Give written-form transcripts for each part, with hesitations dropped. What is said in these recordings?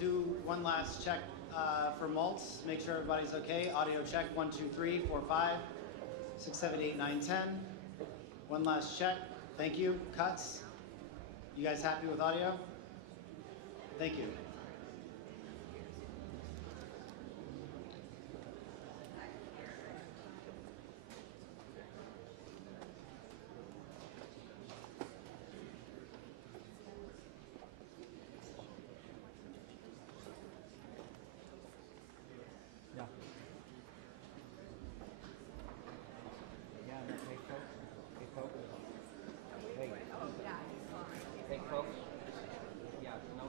we'll do one last check for Maltz. Make sure everybody's okay. Audio check 1, 2, 3, 4, 5, 6, 7, 8, 9, 10. One last check. Thank you. Cuts. You guys happy with audio? Thank you. Yeah. Yeah, no, hey folks. Hey folks. Hey. Oh, yeah, he's fine. Hey folks. Yeah, no.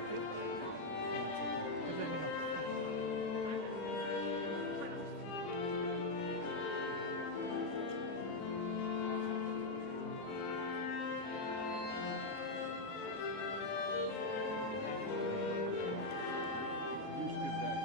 block it? Just let me know. You skip that.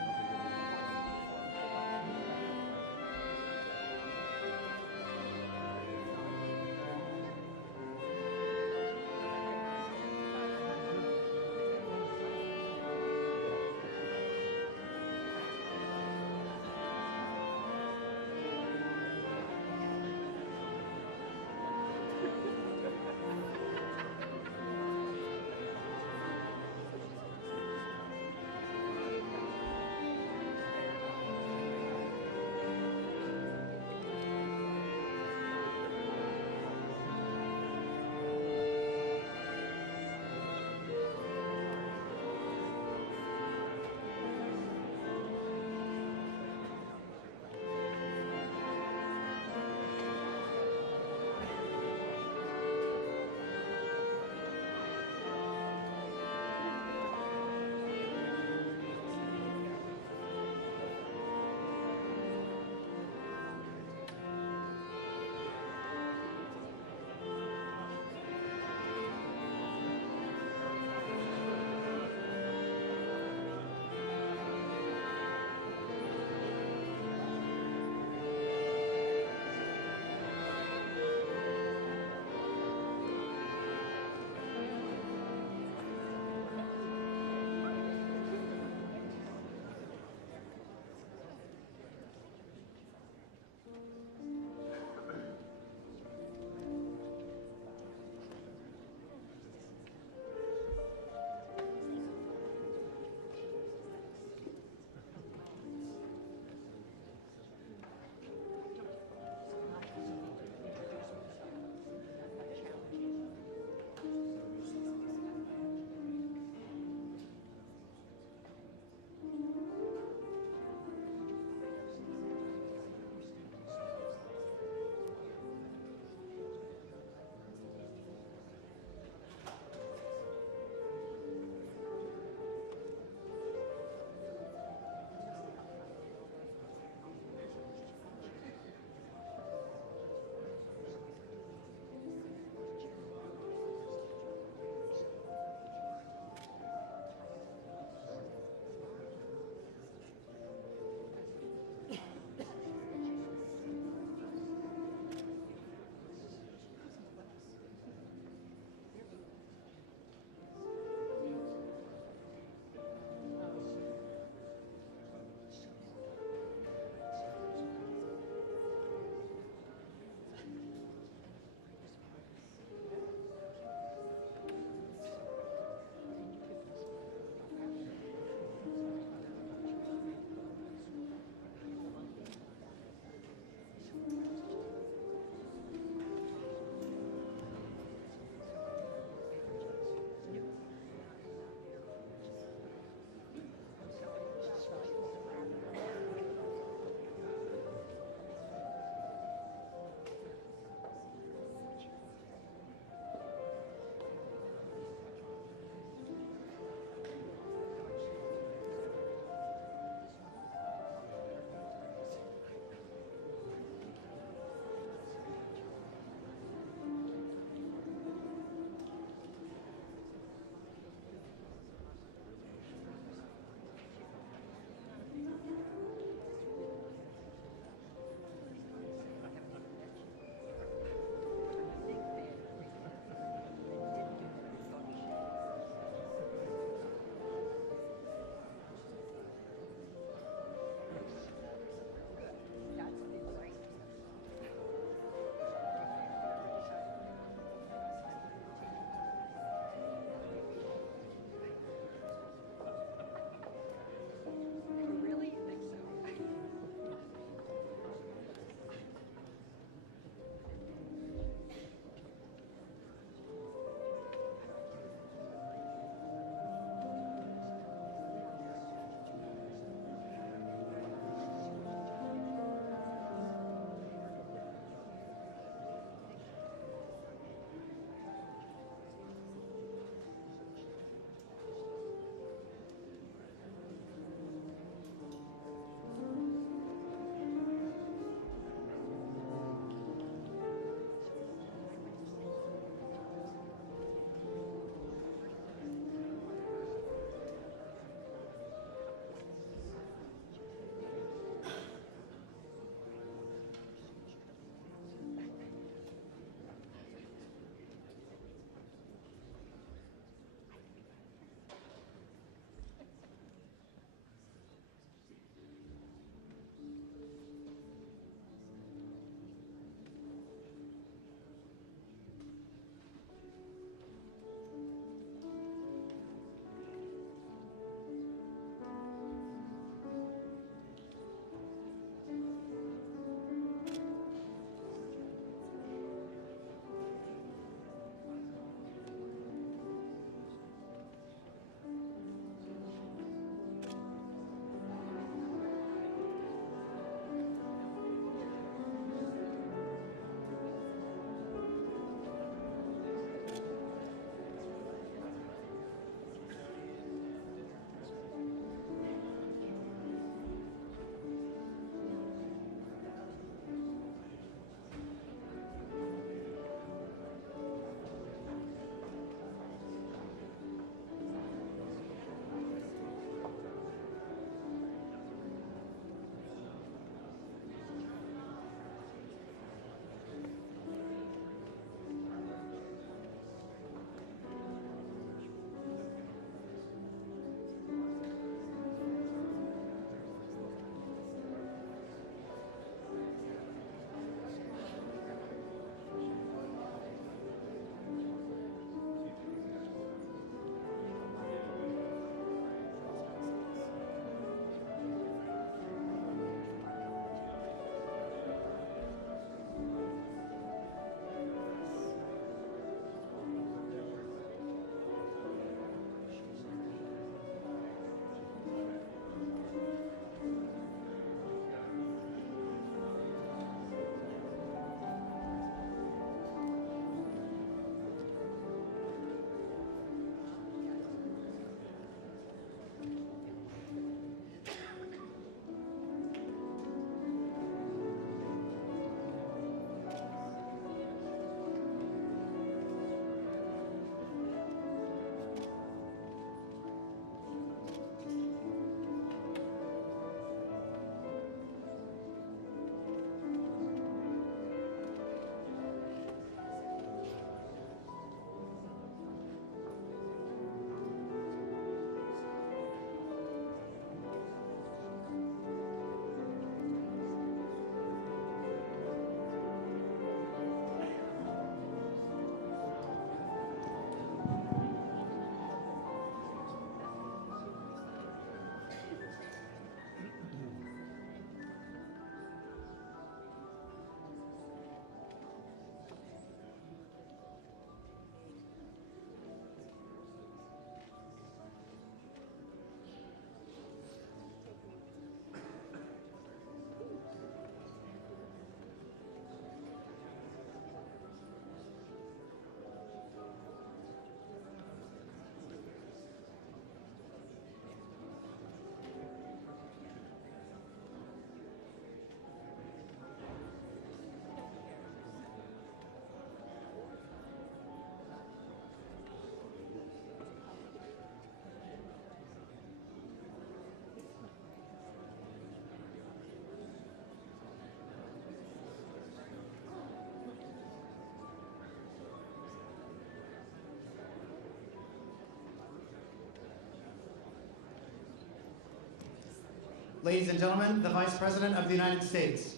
Ladies and gentlemen, the Vice President of the United States.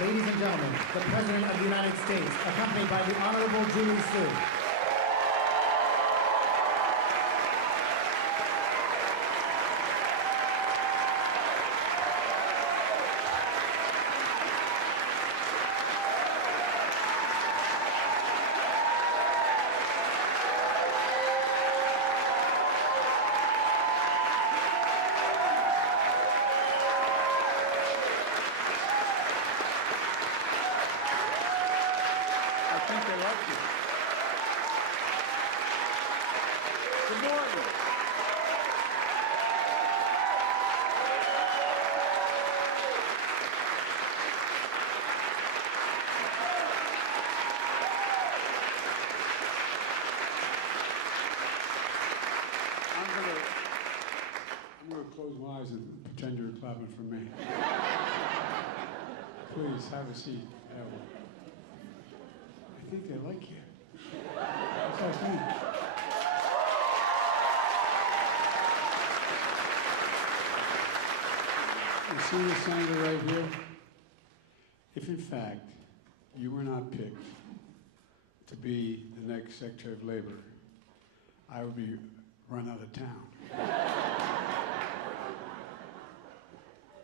Ladies and gentlemen, the President of the United States, accompanied by the Honorable Julie Su. I think they like you. Good morning. I'm gonna close my eyes and pretend you're clapping for me. Please have a seat. I think they like you. That's what I think. You see this senator right here? If in fact you were not picked to be the next Secretary of Labor, I would be run out of town.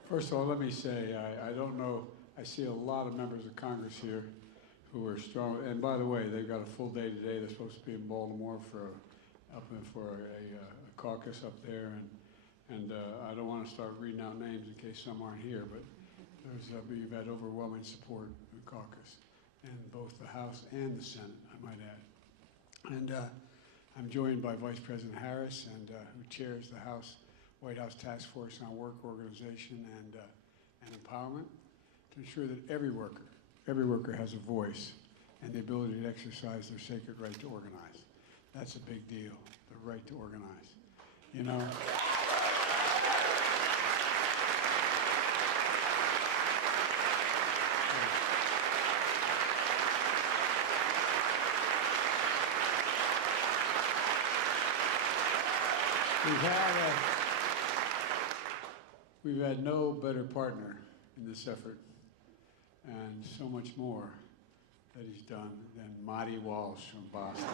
First of all, let me say, I don't know, I see a lot of members of Congress here who are strong. And by the way, they've got a full day today. They're supposed to be in Baltimore for a caucus up there. And I don't want to start reading out names in case some aren't here, but you've had overwhelming support in the caucus, in both the House and the Senate, I might add. And I'm joined by Vice President Harris, who chairs the White House Task Force on Work Organization and Empowerment, to ensure that every worker has a voice and the ability to exercise their sacred right to organize. That's a big deal, the right to organize. You know? We've had no better partner in this effort, and so much more that he's done than Marty Walsh from Boston.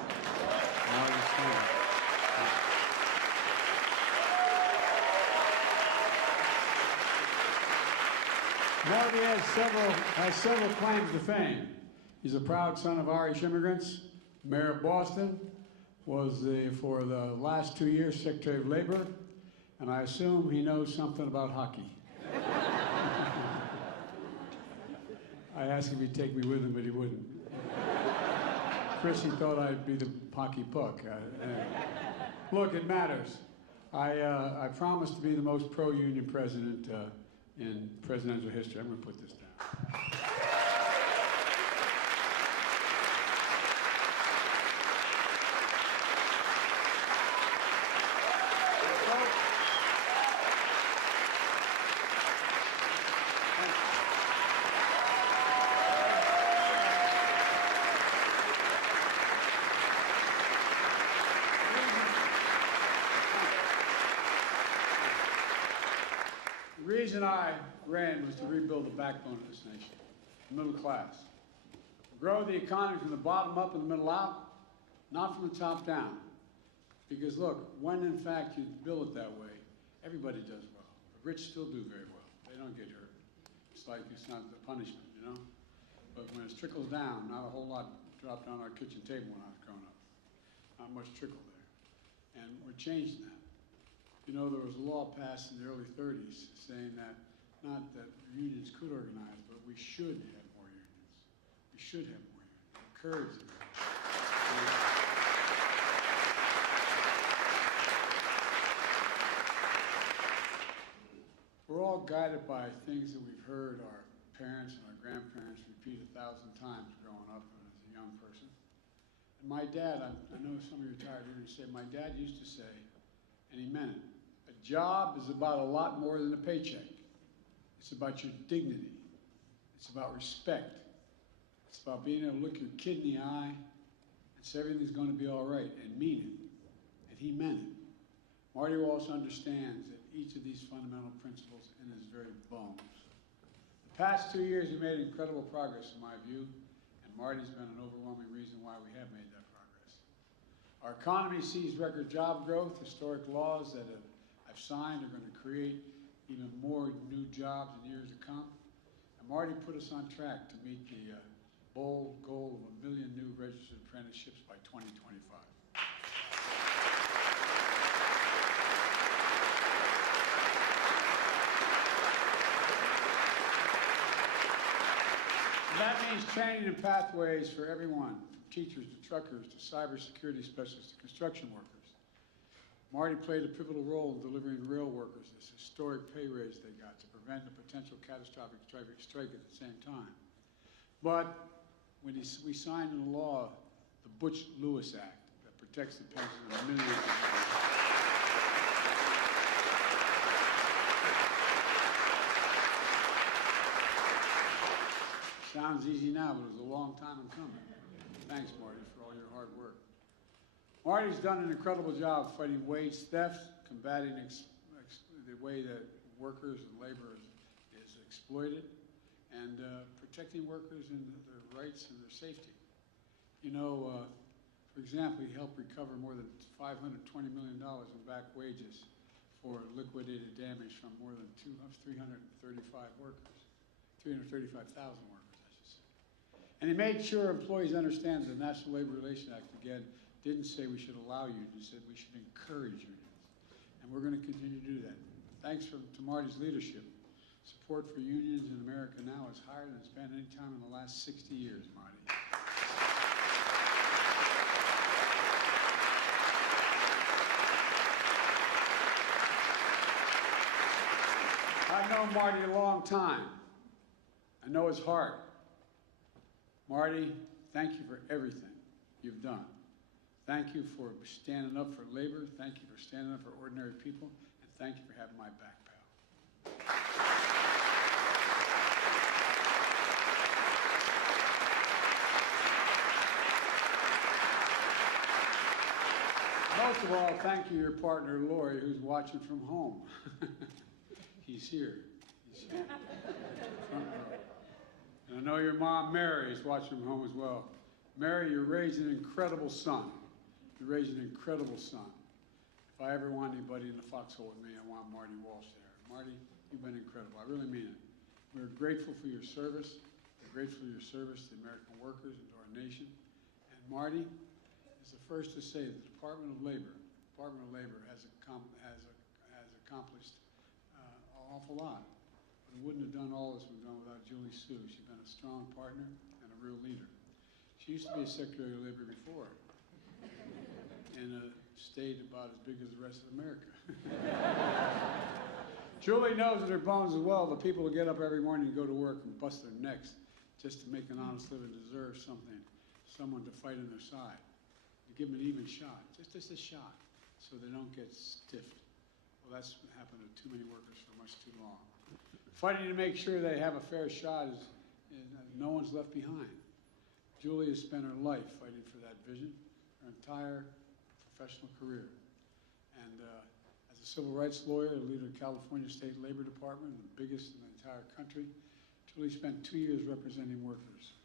Marty has several claims to fame. He's a proud son of Irish immigrants, mayor of Boston, was for the last 2 years Secretary of Labor, and I assume he knows something about hockey. I asked him if he'd take me with him, but he wouldn't. Chris, he thought I'd be the hockey puck. Look, it matters. I promised to be the most pro-union president in presidential history. I'm going to put this down. The reason I ran was to rebuild the backbone of this nation, the middle class. Grow the economy from the bottom up and the middle out, not from the top down. Because look, when in fact you build it that way, everybody does well. The rich still do very well. They don't get hurt. It's like it's not the punishment, you know? But when it trickles down, not a whole lot dropped on our kitchen table when I was growing up. Not much trickle there. And we're changing that. You know, there was a law passed in the early 30s saying that, not that unions could organize, but we should have more unions. We should have more unions. Encourage them. We're all guided by things that we've heard our parents and our grandparents repeat 1,000 times growing up as a young person. And my dad, I know some of you are tired of hearing me say, my dad used to say, and he meant it, a job is about a lot more than a paycheck. It's about your dignity. It's about respect. It's about being able to look your kid in the eye and say everything's going to be all right and mean it. And he meant it. Marty Walsh understands that each of these fundamental principles in his very bones. The past 2 years, he made incredible progress, in my view, and Marty's been an overwhelming reason why we have made that progress. Our economy sees record job growth. Historic laws that I've signed are going to create even more new jobs in years to come. And Marty put us on track to meet the bold goal of 1 million new registered apprenticeships by 2025. That means training and pathways for everyone, from teachers to truckers to cybersecurity specialists to construction workers. Marty played a pivotal role in delivering rail workers this historic pay raise they got to prevent a potential catastrophic strike at the same time. But when we signed into law the Butch-Lewis Act that protects the pensions of millions of people. Sounds easy now, but it was a long time in coming. Thanks, Marty, for all your hard work. Marty's done an incredible job fighting wage theft, combating the way that workers and labor is exploited, and protecting workers and their rights and their safety. You know, for example, he helped recover more than $520 million in back wages for liquidated damage from more than 335,000 workers. And he made sure employees understand the National Labor Relations Act, again, didn't say we should allow unions, it said we should encourage unions. And we're going to continue to do that. Thanks to Marty's leadership. Support for unions in America now is higher than it's been any time in the last 60 years, Marty. I've known Marty a long time. I know his heart. Marty, thank you for everything you've done. Thank you for standing up for labor. Thank you for standing up for ordinary people. And thank you for having my back, pal. Most of all, thank you, your partner, Lori, who's watching from home. He's here. He's here. Front row. And I know your mom, Mary, is watching from home as well. Mary, you're raising an incredible son. You're raising an incredible son. If I ever want anybody in the foxhole with me, I want Marty Walsh there. Marty, you've been incredible. I really mean it. We're grateful for your service. We're grateful for your service to the American workers and to our nation. And Marty is the first to say that the Department of Labor has accomplished an awful lot. But it wouldn't have done all this we've done without Julie Su. She's been a strong partner and a real leader. She used to be a Secretary of Labor before in a state about as big as the rest of America. Julie knows in her bones as well the people who get up every morning and go to work and bust their necks just to make an honest living deserve something, someone to fight on their side. To give them an even shot, just a shot, so they don't get stiffed. Well, that's happened to too many workers for much too long. Fighting to make sure they have a fair shot is no one's left behind. Julie has spent her life fighting for that vision, her entire professional career. And as a civil rights lawyer, the leader of the California State Labor Department, the biggest in the entire country, Julie spent 2 years representing workers.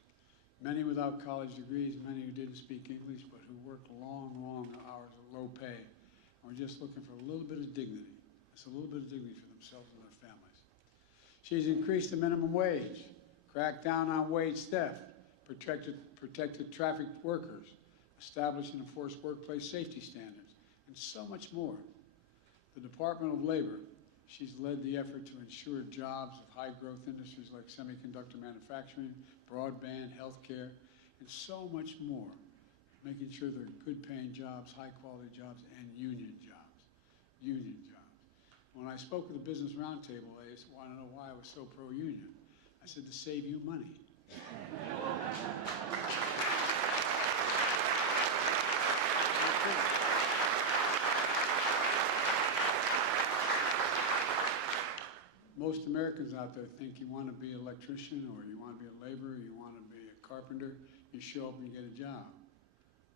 Many without college degrees, many who didn't speak English, but who worked long, long hours at low pay, and were just looking for a little bit of dignity. Just a little bit of dignity for themselves and their families. She's increased the minimum wage, cracked down on wage theft, protected trafficked workers, established and enforced workplace safety standards, and so much more. The Department of Labor, she's led the effort to ensure jobs of high-growth industries like semiconductor manufacturing, broadband, healthcare, and so much more, making sure they're good-paying jobs, high-quality jobs, and union jobs. Union jobs. When I spoke at the Business Roundtable, they want to know why I was so pro-union. I said, to save you money. most Americans out there think you want to be an electrician or you want to be a laborer, you want to be a carpenter, you show up and you get a job.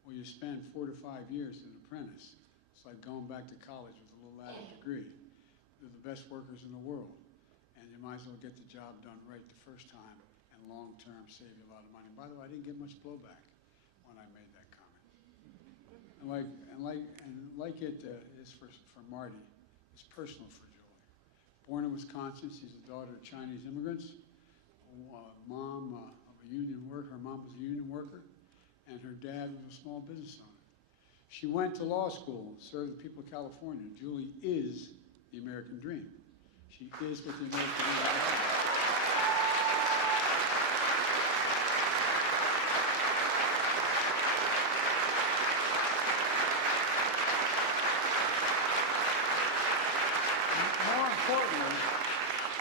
Well, you spend 4 to 5 years as an apprentice. It's like going back to college with a little added degree. They're the best workers in the world, and you might as well get the job done right the first time and long-term save you a lot of money. By the way, I didn't get much blowback when I made that comment. And like it is for Marty, it's personal for Julie. Born in Wisconsin, she's the daughter of Chinese immigrants. Mom of a union worker. Her mom was a union worker, and her dad was a small business owner. She went to law school, served the people of California. Julie is the American dream. She is what the American dream is.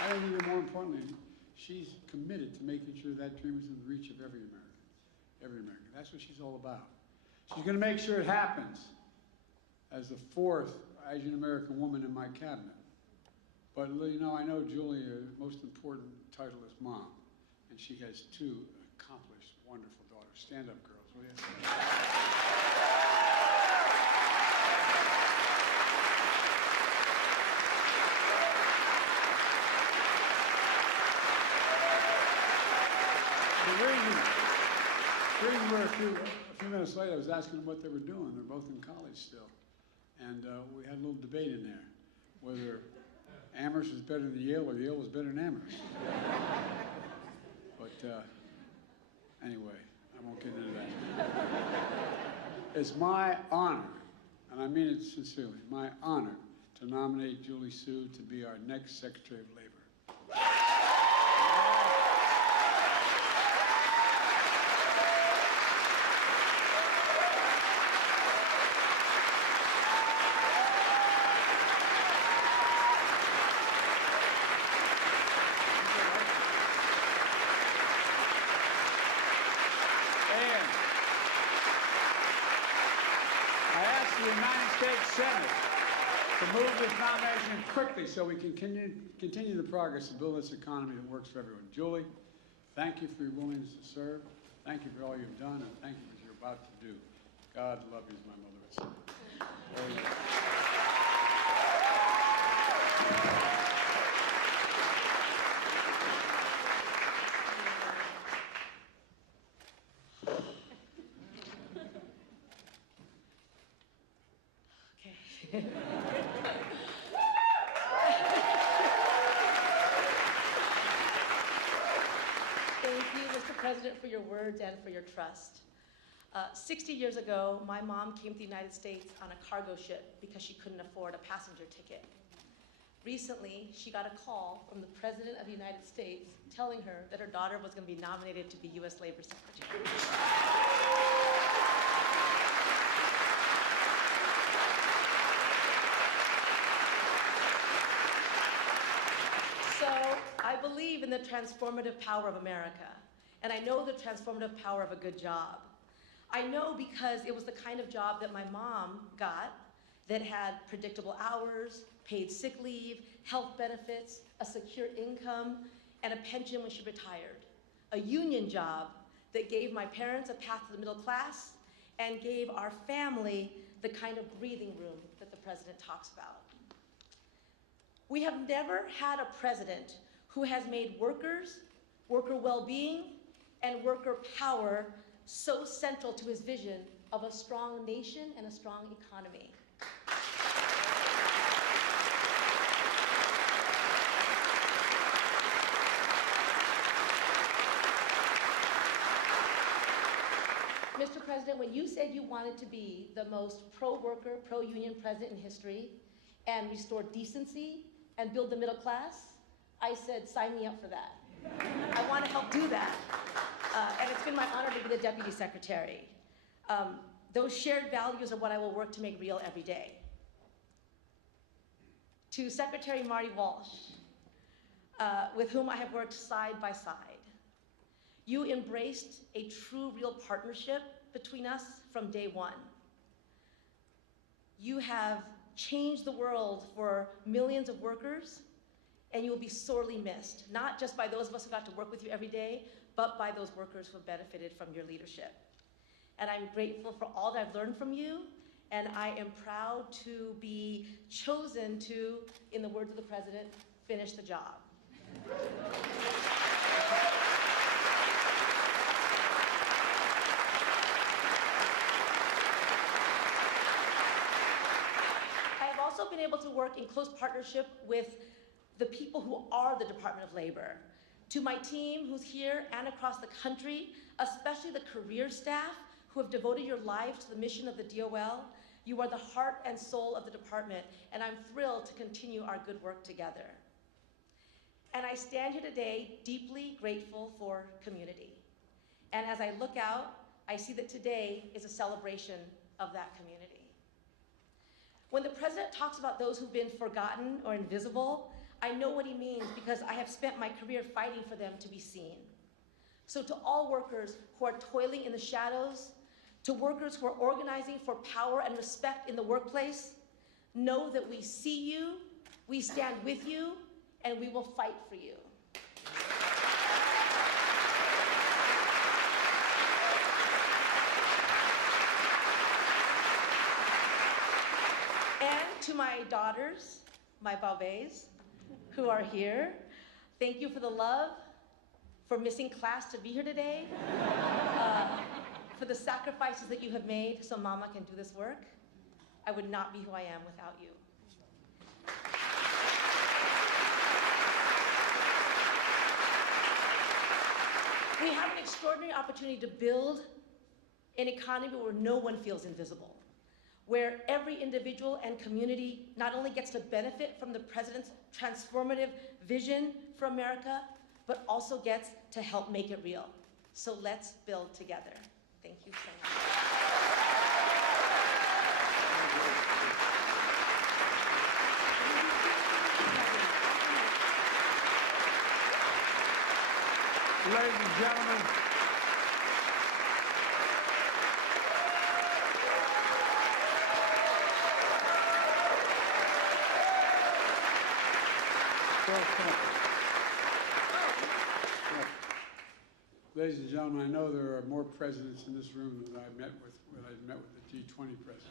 I think even more importantly, she's committed to making sure that dream is in the reach of every American. Every American. That's what she's all about. She's going to make sure it happens as the 4th Asian American woman in my cabinet. But you know, I know Julie, her most important title is mom, and she has 2 accomplished, wonderful daughters. Stand up, girls, will you? The reason we're a few minutes late, I was asking them what they were doing. They're both in college still. And we had a little debate in there, whether Amherst is better than Yale or Yale was better than Amherst. But anyway, I won't get into that. It's my honor, and I mean it sincerely, my honor to nominate Julie Su to be our next Secretary of Labor. Senate to move this nomination quickly so we can continue the progress to build this economy that works for everyone. Julie, thank you for your willingness to serve. Thank you for all you've done, and thank you for what you're about to do. God love you, as my mother would say. For your words and for your trust. 60 years ago, my mom came to the United States on a cargo ship because she couldn't afford a passenger ticket. Recently, she got a call from the President of the United States telling her that her daughter was going to be nominated to be U.S. Labor Secretary. So I believe in the transformative power of America. And I know the transformative power of a good job. I know because it was the kind of job that my mom got that had predictable hours, paid sick leave, health benefits, a secure income, and a pension when she retired. A union job that gave my parents a path to the middle class and gave our family the kind of breathing room that the president talks about. We have never had a president who has made workers, worker well-being, and worker power so central to his vision of a strong nation and a strong economy. Mr. President, when you said you wanted to be the most pro-worker, pro-union president in history and restore decency and build the middle class, I said, sign me up for that. I want to help do that. And it's been my honor to be the Deputy Secretary. Those shared values are what I will work to make real every day. To Secretary Marty Walsh, with whom I have worked side by side, you embraced a true, real partnership between us from day one. You have changed the world for millions of workers and you will be sorely missed, not just by those of us who got to work with you every day, but by those workers who have benefited from your leadership. And I'm grateful for all that I've learned from you, and I am proud to be chosen to, in the words of the president, finish the job. I have also been able to work in close partnership with the people who are the Department of Labor. To my team who's here and across the country, especially the career staff who have devoted your lives to the mission of the DOL, you are the heart and soul of the department, and I'm thrilled to continue our good work together. And I stand here today deeply grateful for community. And as I look out, I see that today is a celebration of that community. When the president talks about those who've been forgotten or invisible, I know what he means because I have spent my career fighting for them to be seen. So to all workers who are toiling in the shadows, to workers who are organizing for power and respect in the workplace, know that we see you, we stand with you, and we will fight for you. And to my daughters, my babes, who are here, thank you for the love, for missing class to be here today, for the sacrifices that you have made so Mama can do this work. I would not be who I am without you. We have an extraordinary opportunity to build an economy where no one feels invisible, where every individual and community not only gets to benefit from the president's transformative vision for America, but also gets to help make it real. So let's build together. Thank you so much. Ladies and gentlemen, ladies and gentlemen, I know there are more presidents in this room than I've met with the G20 presidents,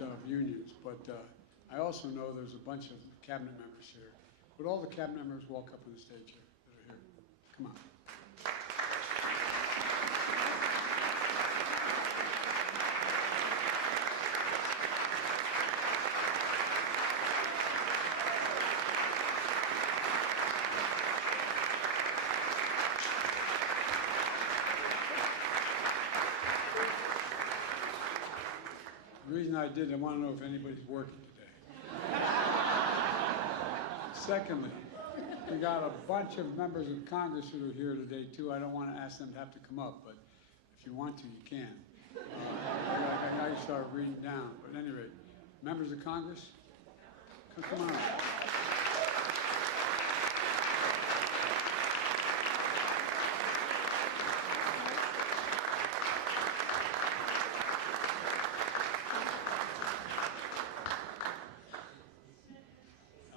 of unions. But I also know there's a bunch of cabinet members here. Would all the cabinet members walk up on the stage here that are here? Come on. The reason I did, I want to know if anybody's working today. Secondly, we got a bunch of members of Congress who are here today too. I don't want to ask them to have to come up, but if you want to, you can. I can start reading down, but at any rate, members of Congress, come on up.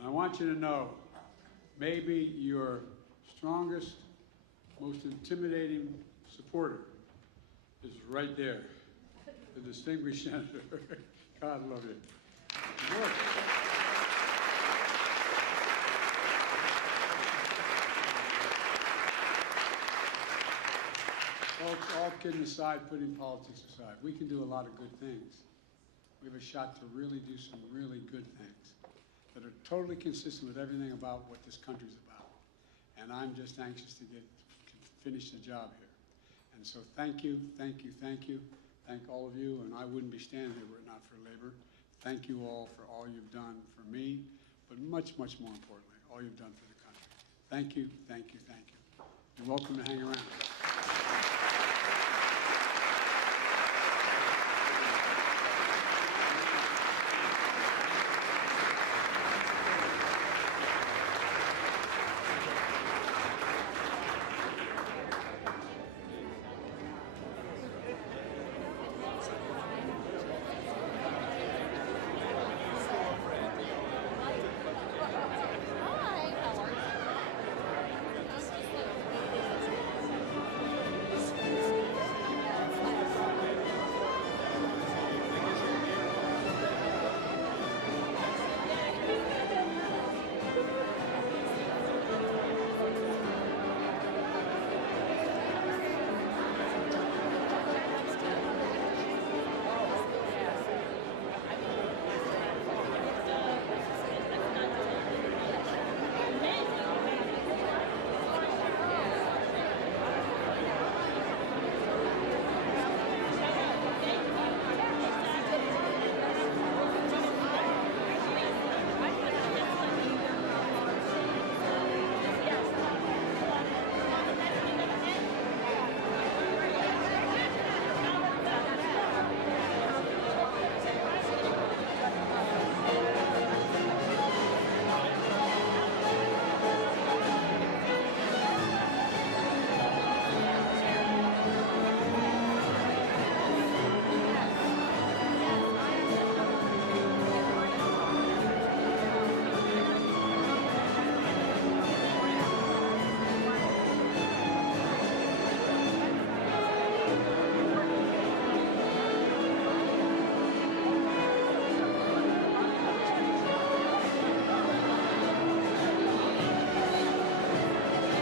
I want you to know, maybe your strongest, most intimidating supporter is right there, the distinguished senator. God love you. Look. Folks, all kidding aside, putting politics aside, we can do a lot of good things. We have a shot to really do some really good things that are totally consistent with everything about what this country's about. And I'm just anxious to finish the job here. And so thank you, thank you, thank you. Thank all of you, and I wouldn't be standing here were it not for labor. Thank you all for all you've done for me, but much, much more importantly, all you've done for the country. Thank you, thank you, thank you. You're welcome to hang around.